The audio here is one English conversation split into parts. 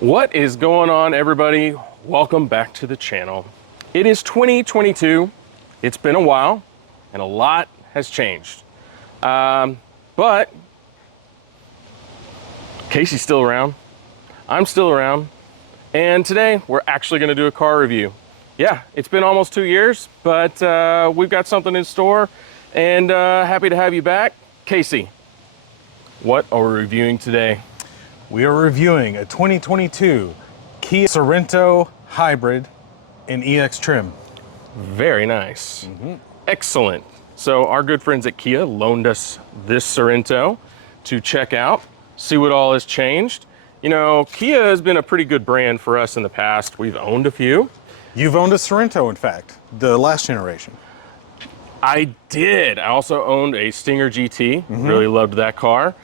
What is going on, everybody? Welcome back to the channel. It is 2022. It's been a while and a lot has changed. But Casey's still around. I'm still around. And today we're actually gonna do a car review. Yeah, it's been almost 2 years, but we've got something in store and happy to have you back. Casey, what are we reviewing today? We are reviewing a 2022 Kia Sorento Hybrid in EX trim. Very nice. Excellent. So our good friends at Kia loaned us this Sorento to check out, see what all has changed. You know, Kia has been a pretty good brand for us in the past. We've owned a few. You've owned a Sorento, in fact, the last generation. I did. I also owned a Stinger GT. Really loved that car.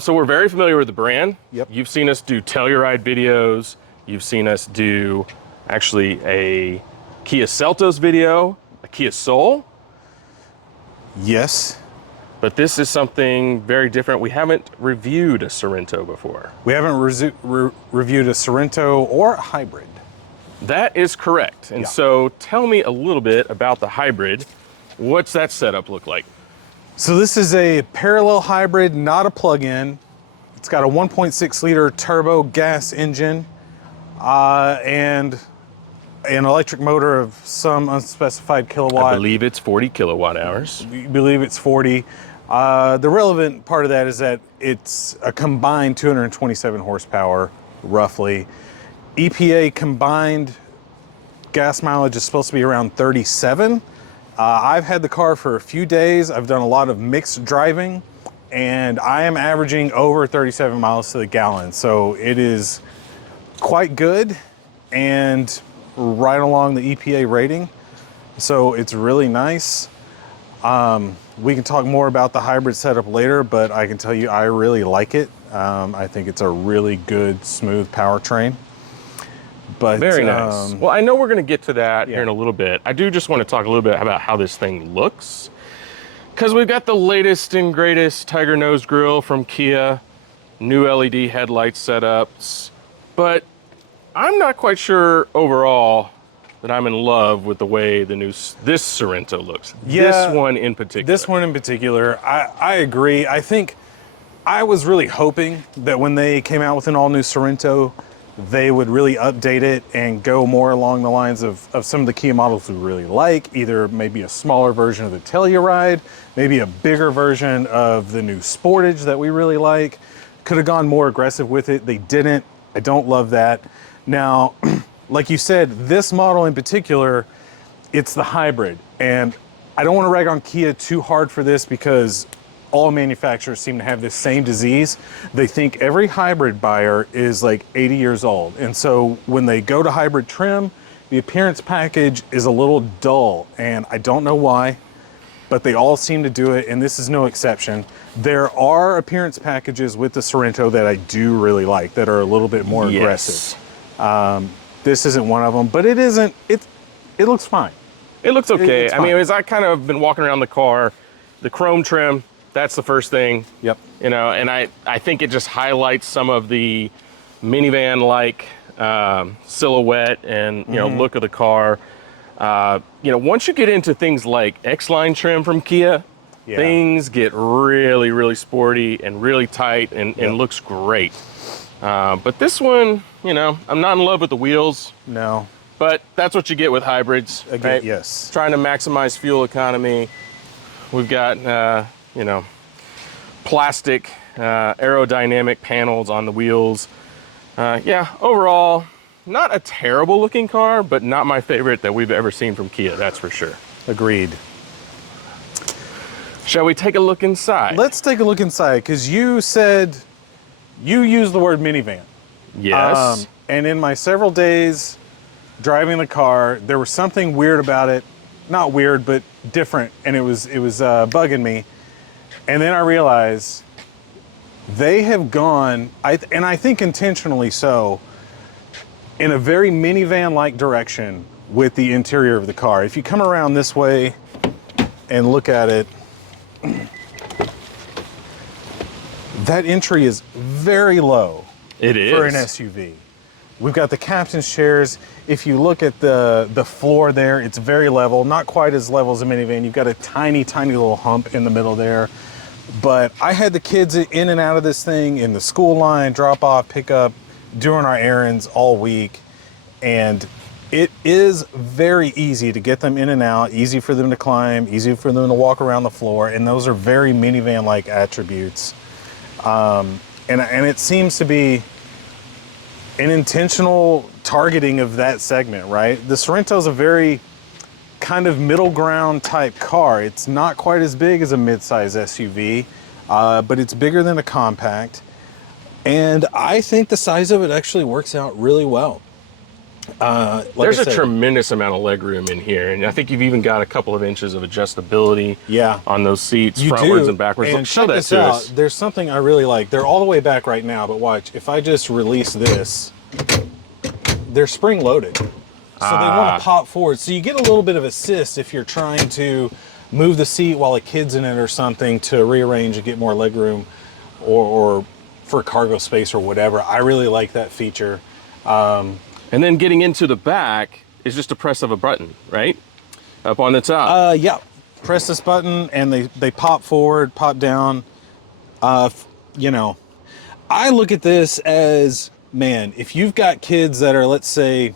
So we're very familiar with the brand. Yep. You've seen us do Telluride videos. You've seen us do actually a Kia Seltos video, a Kia Soul. Yes. But this is something very different. We haven't reviewed a Sorento before. We haven't reviewed a Sorento or a hybrid. That is correct. And so tell me a little bit about the hybrid. What's that setup look like? So this is a parallel hybrid, not a plug-in. It's got a 1.6 liter turbo gas engine and an electric motor of some unspecified kilowatt. I believe it's 40 kilowatt hours. We believe it's 40. The relevant part of that is that it's a combined 227 horsepower, roughly. EPA combined gas mileage is supposed to be around 37. I've had the car for a few days. I've done a lot of mixed driving, and I am averaging over 37 miles to the gallon. So it is quite good and right along the EPA rating. So it's really nice. We can talk more about the hybrid setup later, but I can tell you I really like it. I think it's a really good, smooth powertrain. But, very nice. Well, I know we're going to get to that here in a little bit. I do just want to talk a little bit about how this thing looks, because we've got the latest and greatest Tiger Nose grille from Kia, new LED headlight setups, but I'm not quite sure overall that I'm in love with the way this Sorento looks. This one in particular. This one in particular, I agree. I think I was really hoping that when they came out with an all-new Sorento, they would really update it and go more along the lines of some of the Kia models we really like, either maybe a smaller version of the Telluride, maybe a bigger version of the new Sportage that we really like. Could have gone more aggressive with it. They didn't. I don't love that. Now, like you said, this model in particular, it's the hybrid. And I don't want to rag on Kia too hard for this because all manufacturers seem to have this same disease. They think every hybrid buyer is like 80 years old. And so when they go to hybrid trim, the appearance package is a little dull. And I don't know why, but they all seem to do it. And this is no exception. There are appearance packages with the Sorento that I do really like that are a little bit more aggressive. This isn't one of them, but it isn't, it looks fine. It looks okay. I mean, as I kind of been walking around the car, the chrome trim, that's the first thing. Yep. You know, and I think it just highlights some of the minivan-like silhouette and, you know, look of the car. You know, once you get into things like X-Line trim from Kia, things get really, really sporty and really tight and looks great. But this one, you know, I'm not in love with the wheels. No. But that's what you get with hybrids. Again, right? Yes. Trying to maximize fuel economy. We've got, you know, plastic aerodynamic panels on the wheels. Yeah, overall, not a terrible looking car, but not my favorite that we've ever seen from Kia, that's for sure. Agreed. Shall we take a look inside? Let's take a look inside, because you said you used the word minivan. Yes. And in my several days driving the car, there was something weird about it. Not weird, but different, and it was bugging me. And then I realized they have gone, and I think intentionally so, in a very minivan-like direction with the interior of the car. If you come around this way and look at it, that entry is very low. It is. For an SUV. We've got the captain's chairs. If you look at the floor there, it's very level, not quite as level as a minivan. You've got a tiny, tiny little hump in the middle there. But I had the kids in and out of this thing in the school line, drop off, pick up, doing our errands all week. And it is very easy to get them in and out, easy for them to climb, easy for them to walk around the floor. And those are very minivan-like attributes. And it seems to be an intentional targeting of that segment, right? The Sorento is a very kind of middle ground type car. It's not quite as big as a midsize SUV, but it's bigger than a compact. And I think the size of it actually works out really well. There's a tremendous amount of legroom in here, and I think you've even got a couple of inches of adjustability on those seats, frontwards and backwards. And show that to us. There's something I really like. They're all the way back right now, but watch, if I just release this, they're spring loaded. So they want to pop forward. So you get a little bit of assist if you're trying to move the seat while a kid's in it or something to rearrange and get more legroom or for cargo space or whatever. I really like that feature. And then getting into the back is just a press of a button, right? Up on the top. Yeah. Press this button and they pop forward, pop down. You know, I look at this as, man, if you've got kids that are, let's say,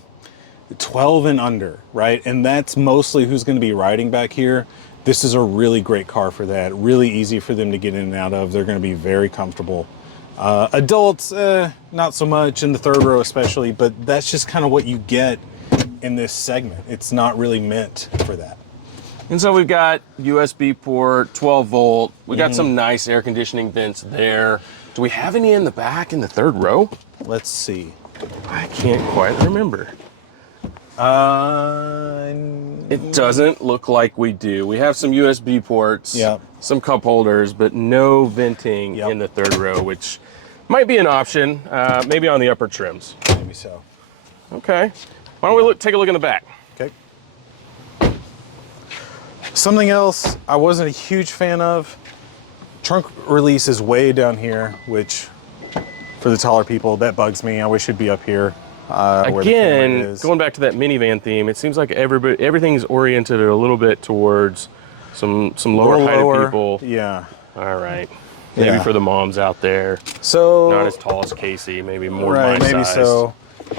12 and under, right? And that's mostly who's going to be riding back here. This is a really great car for that. Really easy for them to get in and out of. They're going to be very comfortable. Adults, not so much, in the third row especially, but that's just kind of what you get in this segment. It's not really meant for that. And so we've got USB port, 12 volt. We got some nice air conditioning vents there. Do we have any in the back in the third row? Let's see. I can't quite remember. It doesn't look like we do. We have some USB ports, some cup holders, but no venting in the third row, which might be an option, maybe on the upper trims. Maybe so. Okay. Why don't we take a look in the back? Okay. Something else I wasn't a huge fan of, trunk release is way down here, which for the taller people, that bugs me. I wish it'd be up here. Again, going back to that minivan theme, it seems like everything's oriented a little bit towards some lower height people. Yeah. All right. Maybe for the moms out there. So not as tall as Casey, maybe more right, my maybe size. so.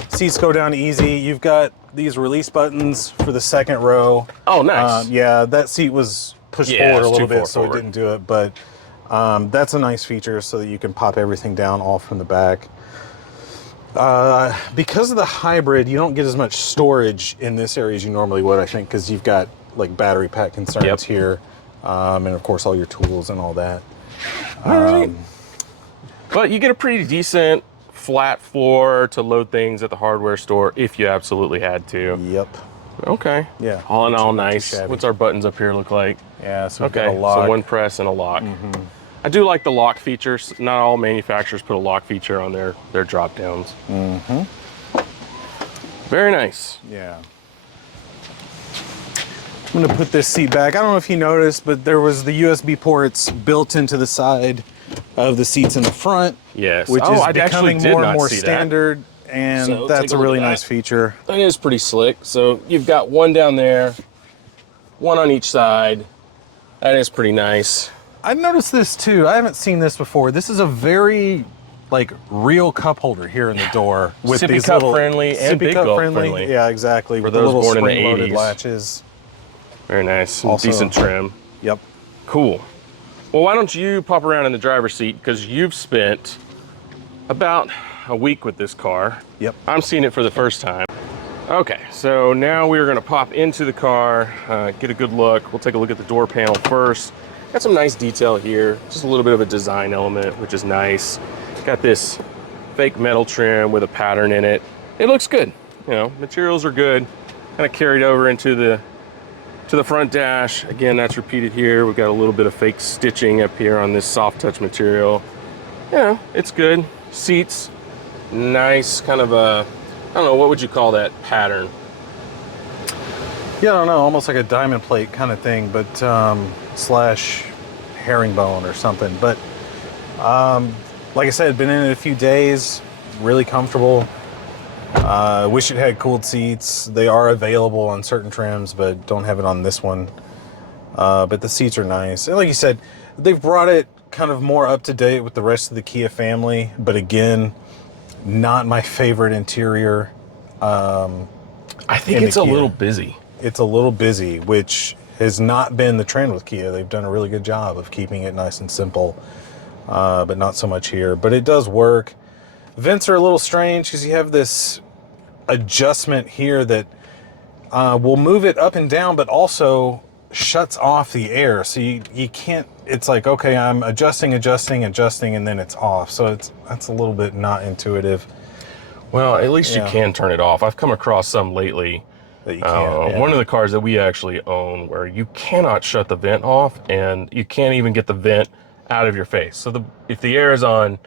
Seats go down easy. You've got these release buttons for the second row. Oh, nice. Yeah, that seat was pushed forward a little bit, so it didn't do it. But that's a nice feature so that you can pop everything down all from the back. Because of the hybrid, you don't get as much storage in this area as you normally would, I think, because you've got like battery pack concerns here, and of course all your tools and all that. All right. But you get a pretty decent flat floor to load things at the hardware store if you absolutely had to. Yep. Okay. Yeah. All in all, nice. What's our buttons up here look like? Yeah, so we've got a lock. So one press and a lock. I do like the lock features. Not all manufacturers put a lock feature on their drop downs. Very nice. Yeah. I'm gonna put this seat back. I don't know if you noticed, but there was the USB ports built into the side of the seats in the front. Yes. Which is becoming more and more standard, and So that's a really nice feature. That is pretty slick. So you've got one down there, one on each side. That is pretty nice. I noticed this too. I haven't seen this before. This is a very real cup holder here in the door with sippy these cup little friendly and big cup friendly. Yeah, exactly. For with those the little born in the spring-loaded 80s. latches. Very nice. Also, decent trim. Yep. Cool. Well, why don't you pop around in the driver's seat, because you've spent about a week with this car. Yep. I'm seeing it for the first time. Okay, so now we're going to pop into the car, get a good look. We'll take a look at the door panel first. Got some nice detail here, just a little bit of a design element, which is nice. Got this fake metal trim with a pattern in it. It looks good. You know, materials are good. Kind of carried over into the front dash. Again, that's repeated here. We've got a little bit of fake stitching up here on this soft touch material. Yeah, it's good. Seats, nice kind of a, I don't know, what would you call that pattern? Yeah, I don't know, almost like a diamond plate kind of thing, but slash herringbone or something. But like I said, been in it a few days, really comfortable. Wish it had cooled seats. They are available on certain trims, but don't have it on this one. But the seats are nice. And like you said, they've brought it kind of more up to date with the rest of the Kia family. But again, not my favorite interior. I think it's a little busy. It's a little busy, which has not been the trend with Kia. They've done a really good job of keeping it nice and simple, but not so much here. But it does work. Vents are a little strange because you have this adjustment here that will move it up and down, but also shuts off the air. So you can't, it's like, okay, I'm adjusting, and then it's off. So that's a little bit not intuitive. Well, at least you can turn it off. I've come across some lately. That you can. One of the cars that we actually own where you cannot shut the vent off, and you can't even get the vent out of your face. So if the air is on,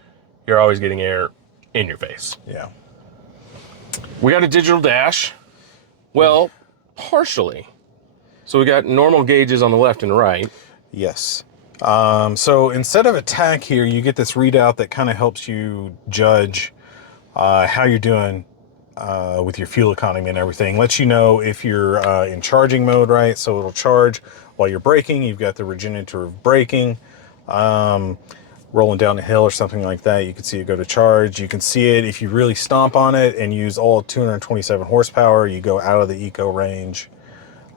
you're always getting air in your face. Yeah. We got a digital dash. Well, partially. So we got normal gauges on the left and right. Yes. So instead of a tach here, you get this readout that kind of helps you judge how you're doing with your fuel economy and everything. Lets you know if you're in charging mode, right? So it'll charge while you're braking. You've got the regenerative braking. Rolling down a hill or something like that, you can see it go to charge. You can see it if you really stomp on it and use all 227 horsepower, you go out of the eco range.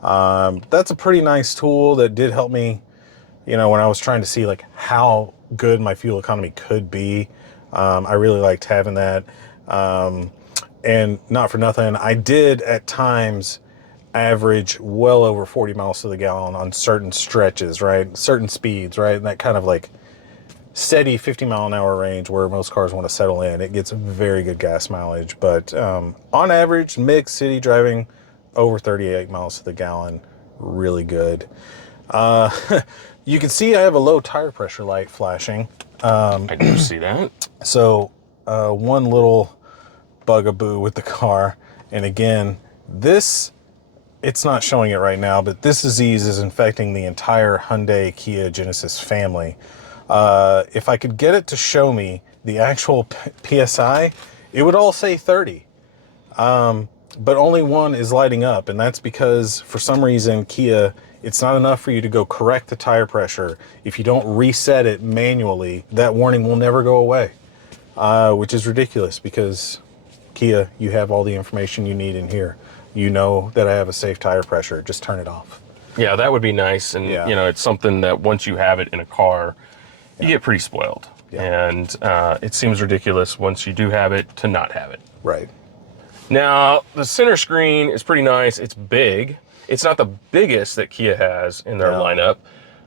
That's a pretty nice tool that did help me, you know, when I was trying to see like how good my fuel economy could be. I really liked having that. And not for nothing, I did at times average well over 40 miles to the gallon on certain stretches, right? Certain speeds, right? And that kind of like steady 50-mile-an-hour range where most cars want to settle in. It gets very good gas mileage, but on average, mixed city driving over 38 miles to the gallon, really good. You can see I have a low tire pressure light flashing. I do see that. So one little bugaboo with the car, and again, it's not showing it right now, but this disease is infecting the entire Hyundai Kia Genesis family. If I could get it to show me the actual PSI, it would all say 30. But only one is lighting up, and that's because for some reason Kia, it's not enough for you to go correct the tire pressure. If you don't reset it manually, that warning will never go away, which is ridiculous because Kia, you have all the information you need in here. You know that I have a safe tire pressure. Just turn it off. Yeah, that would be nice. And, you know, it's something that once you have it in a car, you get pretty spoiled. And it seems ridiculous once you do have it to not have it. Right. Now, the center screen is pretty nice. It's big. It's not the biggest that Kia has in their lineup.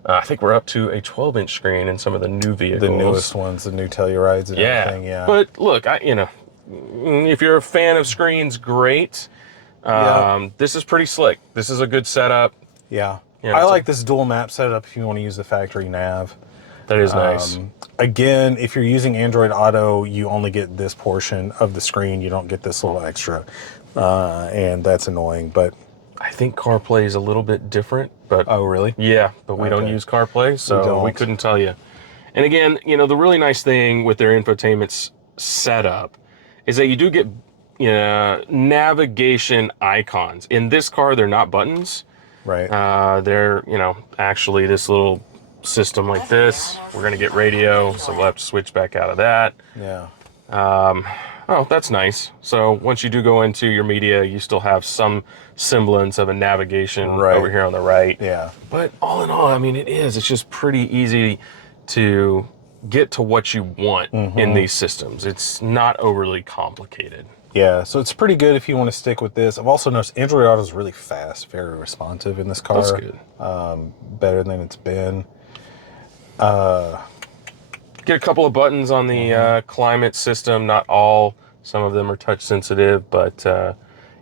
I think we're up to a 12-inch screen in some of the new vehicles. The newest ones, the new Tellurides and everything, But look, you know, if you're a fan of screens, great. This is pretty slick. This is a good setup. Yeah. You know, I like this dual map setup if you want to use the factory nav. That is nice. Again, if you're using Android Auto, you only get this portion of the screen. You don't get this little extra. And that's annoying, but I think CarPlay is a little bit different, but oh really? Yeah, but we don't use CarPlay, so we couldn't tell you. And again, you know, the really nice thing with their infotainment setup is that you do get, you know, navigation icons. In this car, they're not buttons. Right. They're, you know, actually this little system like this. We're gonna get radio, so we'll have to switch back out of that. Yeah. Oh, that's nice. So once you do go into your media, you still have some semblance of a navigation over here on the right. Yeah. But all in all, I mean, it's just pretty easy to get to what you want in these systems. It's not overly complicated. Yeah, so it's pretty good if you want to stick with this. I've also noticed Android Auto is really fast, very responsive in this car. That's good. Better than it's been. Get a couple of buttons on the climate system. Not all. Some of them are touch sensitive, but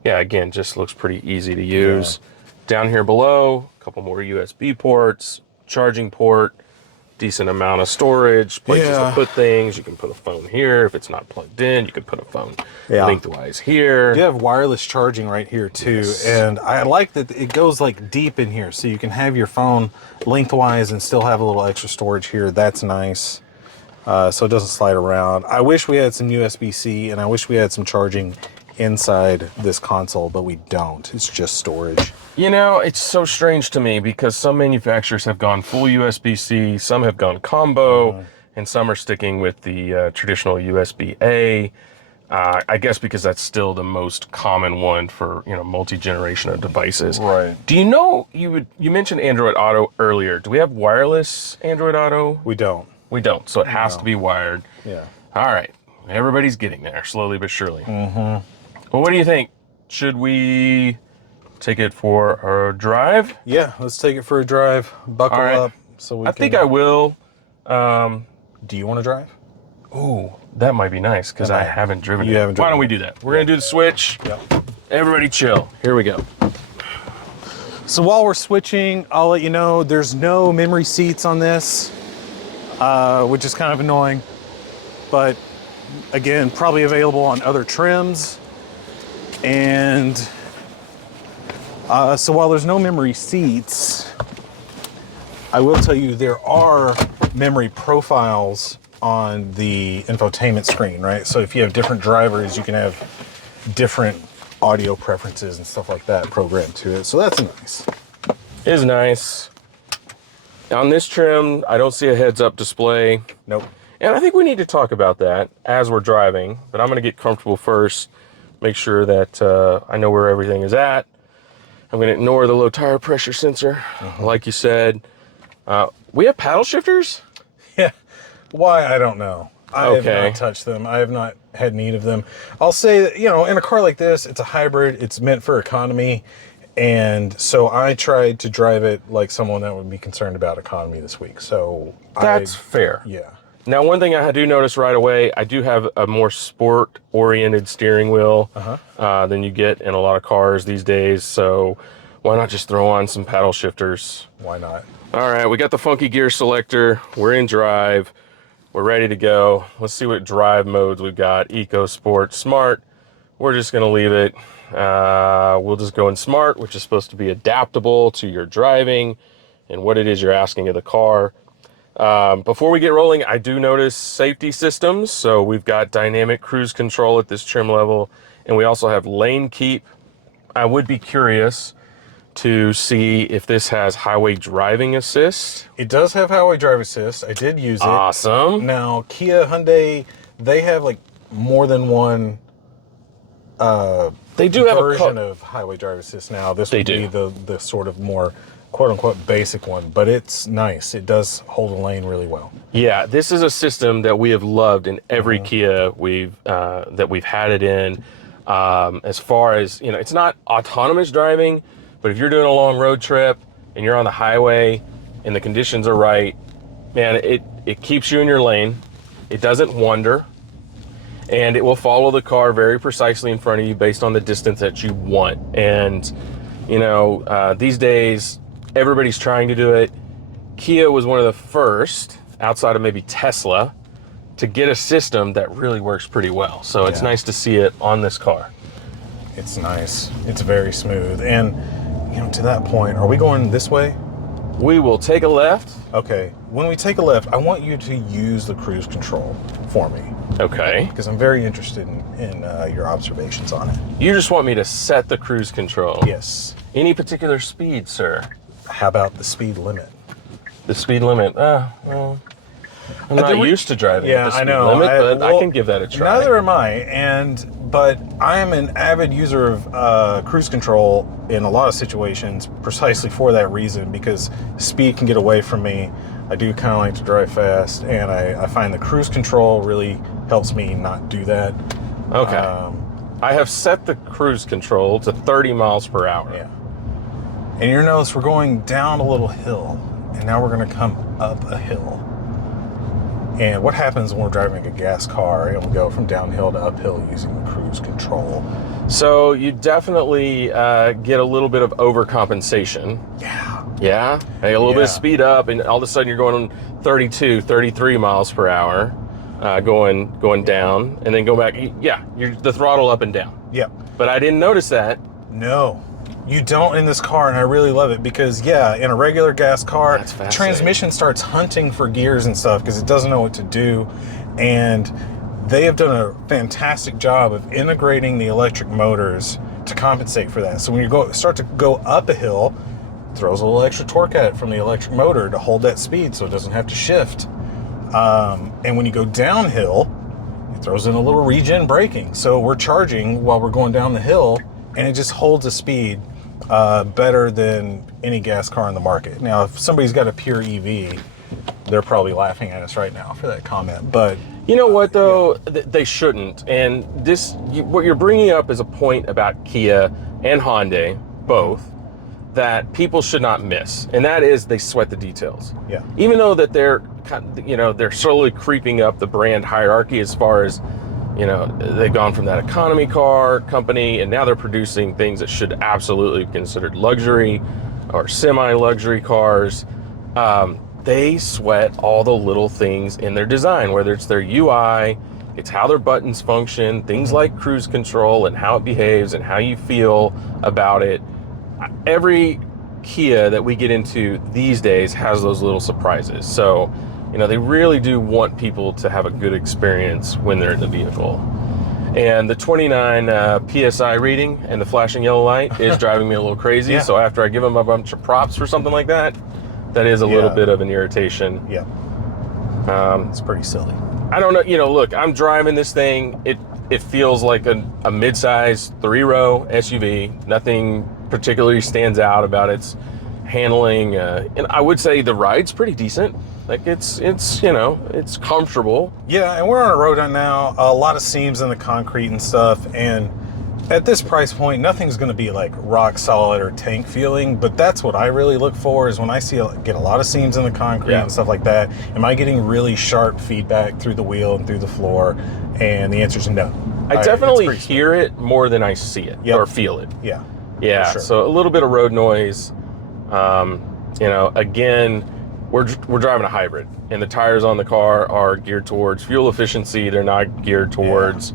yeah, again, just looks pretty easy to use. Down here below, a couple more USB ports, charging port, decent amount of storage, places to put things. You can put a phone here. If it's not plugged in, you can put a phone lengthwise here. You have wireless charging right here too. And I like that it goes like deep in here, so you can have your phone lengthwise and still have a little extra storage here. That's nice. So it doesn't slide around. I wish we had some USB-C and I wish we had some charging inside this console, but we don't. It's just storage. You know, it's so strange to me because some manufacturers have gone full USB-C, some have gone combo, and some are sticking with the traditional USB-A. I guess because that's still the most common one for, you know, multi-generation of devices. Right. Do you know, you mentioned Android Auto earlier. Do we have wireless Android Auto? We don't. We don't, so it has to be wired. Yeah. All right. Everybody's getting there, slowly but surely. Well, what do you think? Should we take it for a drive? Yeah, let's take it for a drive. Buckle up. So we I think I will. Do you want to drive? Ooh, that might be nice because I haven't driven it. Haven't driven Why don't we do that? We're going to do the switch. Yep. Everybody chill. Here we go. So while we're switching, I'll let you know there's no memory seats on this, which is kind of annoying. But again, probably available on other trims. And so while there's no memory seats, I will tell you there are memory profiles on the infotainment screen, right? So if you have different drivers, you can have different audio preferences and stuff like that programmed to it. So that's nice. It is nice. On this trim, I don't see a heads-up display. Nope. And I think we need to talk about that as we're driving, but I'm going to get comfortable first, make sure that I know where everything is at. I'm going to ignore the low tire pressure sensor, like you said. We have paddle shifters? Yeah. Why? I don't know. I have not touched them. I have not had need of them. I'll say that, you know, in a car like this, it's a hybrid. It's meant for economy. And so I tried to drive it like someone that would be concerned about economy this week. So that's fair. Yeah. Now, one thing I do notice right away, I do have a more sport-oriented steering wheel than you get in a lot of cars these days. So why not just throw on some paddle shifters? Why not? All right, we got the funky gear selector. We're in drive. We're ready to go. Let's see what drive modes we've got. Eco, Sport, Smart. We're just going to leave it. We'll just go in Smart, which is supposed to be adaptable to your driving and what it is you're asking of the car. Before we get rolling, I do notice safety systems. So we've got dynamic cruise control at this trim level, and we also have lane keep. I would be curious to see if this has highway driving assist. It does have highway drive assist. I did use it. Awesome. Now, Kia, Hyundai, they have like more than one they do have a version of highway drive assist now. This would be the sort of more quote-unquote basic one, but it's nice. It does hold a lane really well. Yeah, this is a system that we have loved in every Kia that we've had it in. As far as, you know, it's not autonomous driving, but if you're doing a long road trip and you're on the highway and the conditions are right, man, it keeps you in your lane. It doesn't wander, and it will follow the car very precisely in front of you based on the distance that you want. And, you know, these days, everybody's trying to do it. Kia was one of the first, outside of maybe Tesla, to get a system that really works pretty well. So it's nice to see it on this car. It's nice. It's very smooth. And, you know, to that point, are we going this way? We will take a left. Okay. When we take a left, I want you to use the cruise control for me. Okay. Because I'm very interested in your observations on it. You just want me to set the cruise control? Yes. Any particular speed, sir? How about the speed limit? The speed limit? Well, I'm not used to driving at the speed limit, but I can give that a try. Neither am I, but I am an avid user of cruise control in a lot of situations precisely for that reason, because speed can get away from me. I do kind of like to drive fast, and I find the cruise control really helps me not do that. Okay. I have set the cruise control to 30 miles per hour. Yeah. And you notice we're going down a little hill, and now we're going to come up a hill. And what happens when we're driving a gas car and we go from downhill to uphill using the cruise control? So you definitely get a little bit of overcompensation. Yeah. Yeah? Like a little bit of speed up, and all of a sudden you're going 32, 33 miles per hour, going down, and then go back. Yeah, you're the throttle up and down. Yep. But I didn't notice that. No. You don't in this car, and I really love it because, yeah, in a regular gas car, transmission starts hunting for gears and stuff because it doesn't know what to do. And they have done a fantastic job of integrating the electric motors to compensate for that. So when you start to go up a hill, it throws a little extra torque at it from the electric motor to hold that speed so it doesn't have to shift. And when you go downhill, it throws in a little regen braking. So we're charging while we're going down the hill, and it just holds a speed better than any gas car in the market. Now, if somebody's got a pure EV, they're probably laughing at us right now for that comment. But you know what, though? They shouldn't. And what you're bringing up is a point about Kia and Hyundai, both, that people should not miss, and that is they sweat the details. Yeah. Even though that they're slowly creeping up the brand hierarchy as far as, they've gone from that economy car company, and now they're producing things that should absolutely be considered luxury or semi-luxury cars. They sweat all the little things in their design, whether it's their UI, it's how their buttons function, things like cruise control and how it behaves and how you feel about it. Every Kia that we get into these days has those little surprises. So, they really do want people to have a good experience when they're in the vehicle. And the 29 PSI reading and the flashing yellow light is driving me a little crazy. Yeah. So after I give them a bunch of props for something like that, that is a little bit of an irritation. Yeah. It's pretty silly. I don't know. Look, I'm driving this thing. It feels like a mid-size 3-row SUV. Nothing particularly stands out about its handling, and I would say the ride's pretty decent. Like it's comfortable. Yeah, and we're on a road now, a lot of seams in the concrete and stuff, and at this price point, nothing's going to be like rock solid or tank feeling, but that's what I really look for, is when I get a lot of seams in the concrete and stuff like that, am I getting really sharp feedback through the wheel and through the floor? And the answer is no. I definitely hear it more than I see it or feel it. Yeah. Yeah, Sure. So a little bit of road noise. Again, we're driving a hybrid, and the tires on the car are geared towards fuel efficiency. They're not geared towards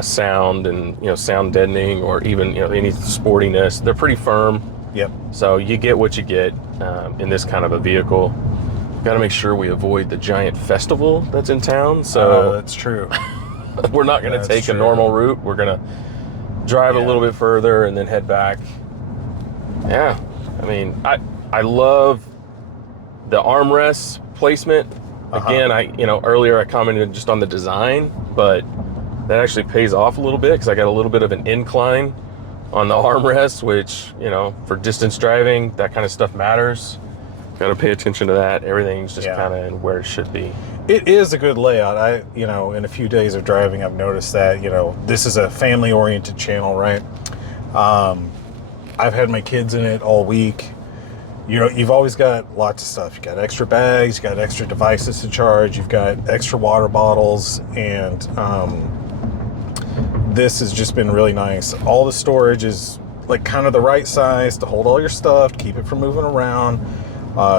sound and sound deadening or even any sportiness. They're pretty firm. Yep. So you get what you get in this kind of a vehicle. Got to make sure we avoid the giant festival that's in town. So that's true. we're not going to take a normal route. We're going to drive a little bit further and then head back. Yeah, I mean, I love the armrest placement. Again, earlier I commented just on the design, but that actually pays off a little bit because I got a little bit of an incline on the armrest, which, for distance driving, that kind of stuff matters. Got to pay attention to that. Everything's just kind of in where it should be. It is a good layout. In a few days of driving, I've noticed that, this is a family-oriented channel, right? I've had my kids in it all week. You've always got lots of stuff. You got extra bags, you got extra devices to charge, you've got extra water bottles, and this has just been really nice. All the storage is like kind of the right size to hold all your stuff, keep it from moving around.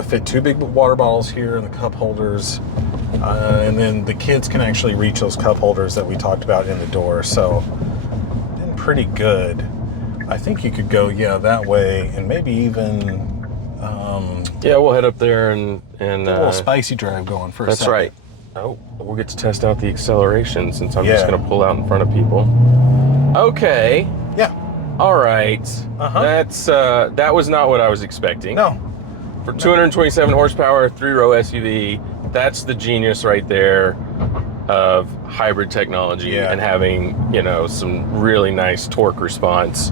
Fit 2 big water bottles here in the cup holders. And then the kids can actually reach those cup holders that we talked about in the door. So, been pretty good. I think you could go, that way, and maybe even... we'll head up there and a little spicy drive going for a second. That's right. Oh, we'll get to test out the acceleration since I'm just going to pull out in front of people. Okay. Yeah. All right. That was not what I was expecting. No. For 227 horsepower, 3-row SUV, that's the genius right there of hybrid technology and having, some really nice torque response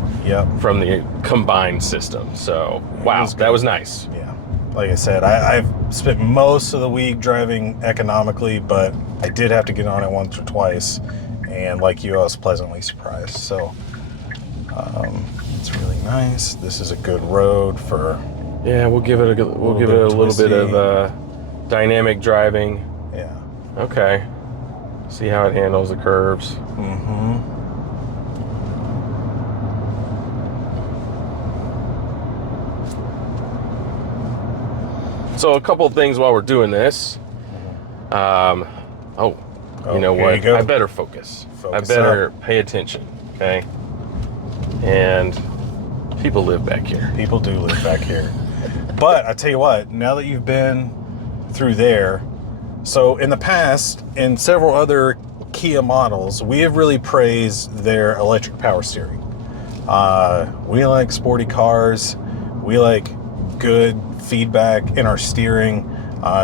from the combined system. So, wow, that was nice. Yeah. Like I said, I've spent most of the week driving economically, but I did have to get on it once or twice. And like you, I was pleasantly surprised. So, it's really nice. This is a good road for... Yeah, we'll give it a little bit of dynamic driving. Yeah. Okay. See how it handles the curves. Mm-hmm. So a couple of things while we're doing this. You know what? I better focus. I better pay attention. Okay. And people live back here. People do live back here. But I tell you what, now that you've been through there, so in the past, in several other Kia models, we have really praised their electric power steering. We like sporty cars. We like good feedback in our steering.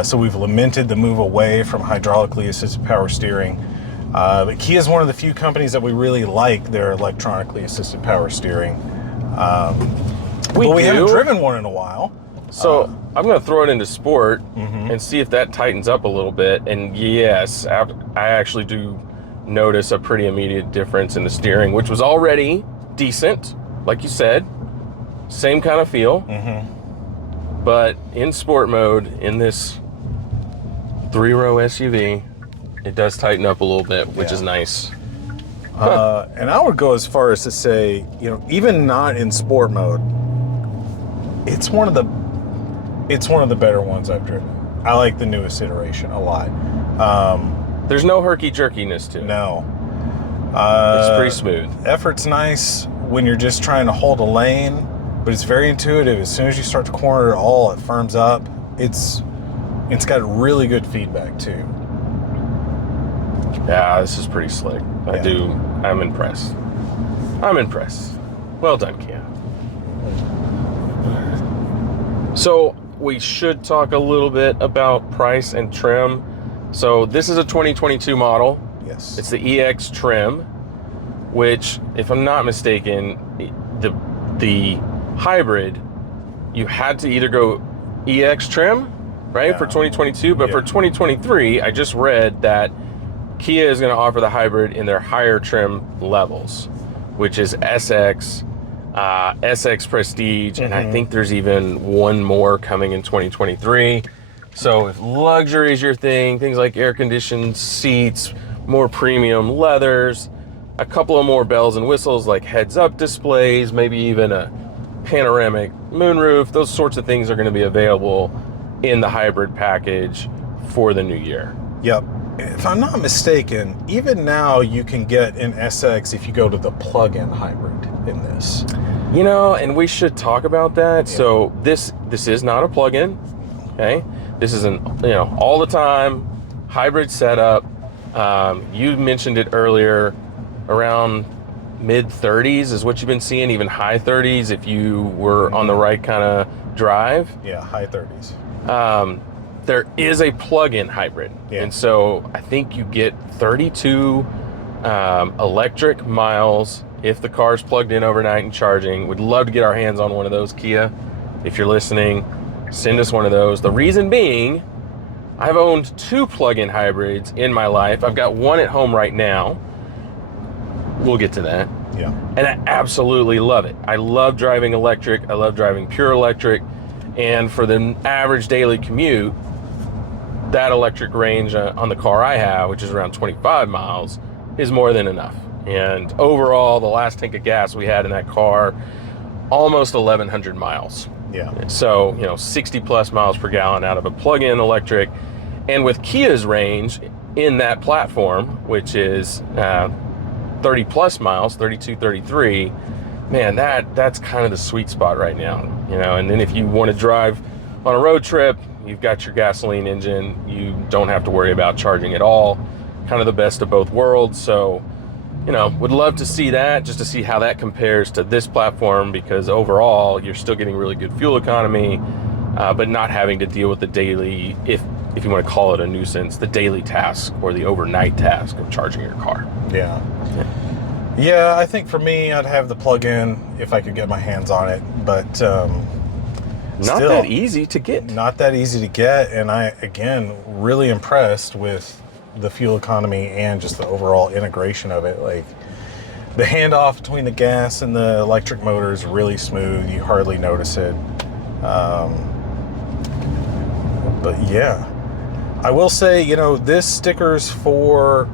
So we've lamented the move away from hydraulically assisted power steering. But Kia is one of the few companies that we really like their electronically assisted power steering. We haven't driven one in a while. So I'm going to throw it into sport and see if that tightens up a little bit. And yes, I actually do notice a pretty immediate difference in the steering, which was already decent, like you said. Same kind of feel. But in sport mode, in this 3-row SUV, it does tighten up a little bit, which is nice. And I would go as far as to say, you know, even not in sport mode, it's one of the better ones I've driven. I like the newest iteration a lot. There's no herky-jerkiness to it. No. It's pretty smooth. Effort's nice when you're just trying to hold a lane, but it's very intuitive. As soon as you start to corner it all, it firms up. It's got really good feedback too. Yeah, this is pretty slick. I'm impressed. I'm impressed. Well done, Kia. So we should talk a little bit about price and trim. So this is a 2022 model. Yes. It's the EX trim, which, if I'm not mistaken, the hybrid, you had to either go EX trim, right, for 2022, but for 2023, I just read that Kia is going to offer the hybrid in their higher trim levels, which is SX, SX Prestige, and I think there's even one more coming in 2023. So if luxury is your thing, things like air-conditioned seats, more premium leathers, a couple of more bells and whistles like heads-up displays, maybe even a panoramic moonroof, those sorts of things are going to be available in the hybrid package for the new year. Yep. If I'm not mistaken, even now you can get an SX if you go to the plug-in hybrid in this. You know, and we should talk about that. Yeah. So this is not a plug-in, okay? This is an, you know, all the time hybrid setup. You mentioned it earlier, around mid 30s is what you've been seeing, even high 30s if you were on the right kind of drive. Yeah, high 30s. There is a plug-in hybrid, and so I think you get 32 electric miles if the car's plugged in overnight and charging. We'd love to get our hands on one of those, Kia. If you're listening, send us one of those. The reason being, I've owned 2 plug-in hybrids in my life. I've got one at home right now. We'll get to that. Yeah. And I absolutely love it. I love driving electric. I love driving pure electric. And for the average daily commute, that electric range on the car I have, which is around 25 miles, is more than enough. And overall, the last tank of gas we had in that car, almost 1,100 miles. Yeah. So, you know, 60 plus miles per gallon out of a plug-in electric. And with Kia's range in that platform, which is 30 plus miles, 32, 33, man, that's kind of the sweet spot right now, you know. And then if you want to drive on a road trip, you've got your gasoline engine, you don't have to worry about charging at all, kind of the best of both worlds. So, you know, would love to see that, just to see how that compares to this platform, because overall you're still getting really good fuel economy, but not having to deal with the daily, if you want to call it a nuisance, the daily task or the overnight task of charging your car. Yeah, I think for me, I'd have the plug-in if I could get my hands on it, but not that easy to get. Not that easy to get, and I, again, really impressed with the fuel economy and just the overall integration of it. Like, the handoff between the gas and the electric motor is really smooth. You hardly notice it. But yeah, I will say, you know, this sticker's for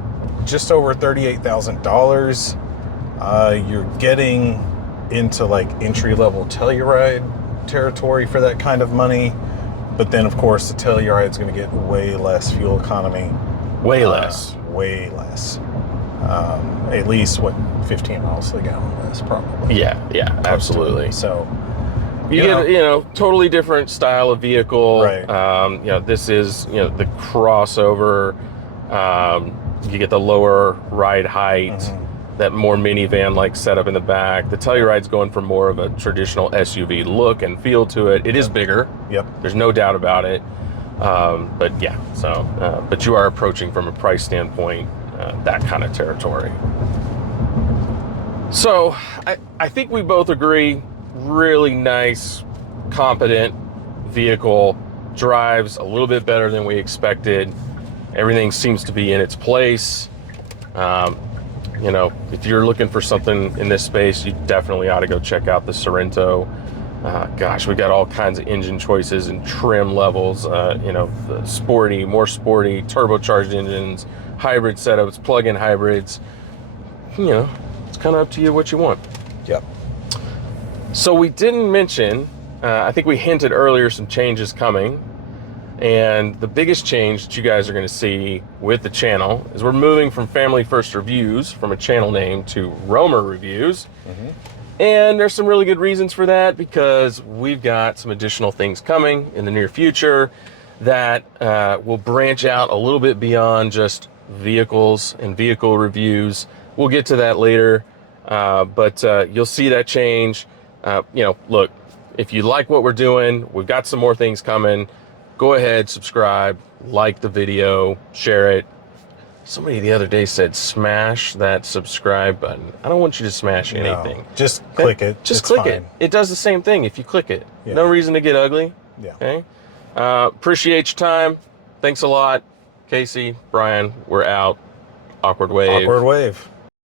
just over $38,000. You're getting into like entry-level Telluride territory for that kind of money, but then of course the Telluride is going to get way less fuel economy. Way less. At least what 15 miles to the gallon is probably. Yeah, absolutely. So you get, you know, totally different style of vehicle. Right. You know, this is, you know, the crossover You get the lower ride height, that more minivan-like setup in the back. The Telluride's going for more of a traditional SUV look and feel to it. It is bigger. Yep. There's no doubt about it. But yeah, so, but you are approaching from a price standpoint, that kind of territory. So I think we both agree, really nice, competent vehicle, drives a little bit better than we expected. Everything seems to be in its place. You know, if you're looking for something in this space, you definitely ought to go check out the Sorento. Gosh, we got all kinds of engine choices and trim levels, you know, the sporty, more sporty, turbocharged engines, hybrid setups, plug-in hybrids. You know, it's kind of up to you what you want. Yep. So we didn't mention, I think we hinted earlier some changes coming. And the biggest change that you guys are going to see with the channel is we're moving from Family First Reviews, from a channel name, to ROMR Reviews. And there's some really good reasons for that, because we've got some additional things coming in the near future that will branch out a little bit beyond just vehicles and vehicle reviews. We'll get to that later, but you'll see that change. You know, look, if you like what we're doing, we've got some more things coming. Go ahead, subscribe, like the video, share it. Somebody the other day said, smash that subscribe button. I don't want you to smash anything. No, just click it. Just it's click fine. it. It does the same thing if you click it. Yeah. No reason to get ugly. Yeah. Okay. Appreciate your time. Thanks a lot. Casey, Brian, we're out. Awkward Wave. Awkward Wave.